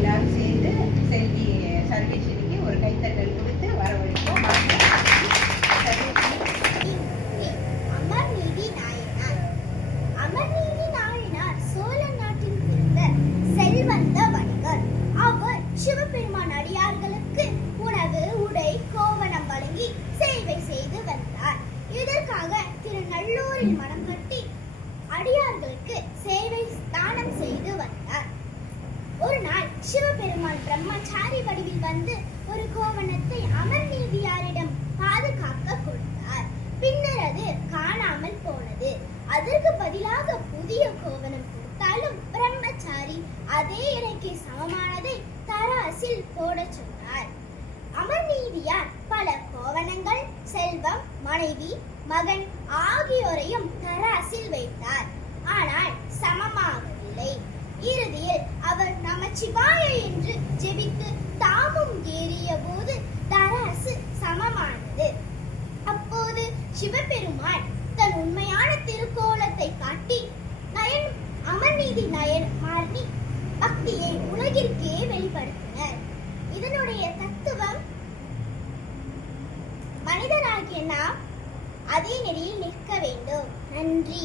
எல்லாரும் சேர்ந்து செல்வி சர்வேஸ்வரிக்கு ஒரு கைத்தட்டல் கொடுத்து வரவழைப்போம். அமர்நீதி நாயனார். அமர்நீதி நாயனார் சோழ நாட்டில் பிறந்த செல்வந்த வணிகர். அவர் சிவபெருமான் அடியார்களுக்கு உணவு, உடை, கோவணம் வழங்கி சேவை செய்து வந்தார். இதற்காக திருநள்ளூரில் மனம் கட்டி அடியார்களுக்கு சேவை தானம் செய்து வந்தார். ஒரு நாள் சிவபெருமான் பிரம்மச்சாரி வடிவில் வந்து ஒரு கோவணத்தை அமர்நீதியாரிடம் பாதுகாக்க கொடுத்தார். பின்னர் அது காணாமல் போனது. அதற்கு பதிலாக புதிய கோவணம் கொடுத்தாலும் பிரம்மச்சாரி அதே எடைக்கு சமமானதை தராசில் போட சொன்னார். அமர்நீதியார் பல கோவணங்கள், செல்வம், மனைவி, மகன் ஆகியோரையும் தராசில் வைத்தார். ஆனால் சமமாகவில்லை. இறுதியில் அவர் நமச்சிவாய என்று ஜெபித்து தாமும் ஏறிய போது தராசு சமமானது. அப்போது சிவபெருமான் தன் உண்மையான திருக்கோலத்தை காட்டி அமர்நீதி மாறி பக்தியை உலகிற்கே வெளிப்படுத்தினர். இதனுடைய தத்துவம், மனிதனாகிய நாம் அதே நெறியில் நிற்க வேண்டும். நன்றி.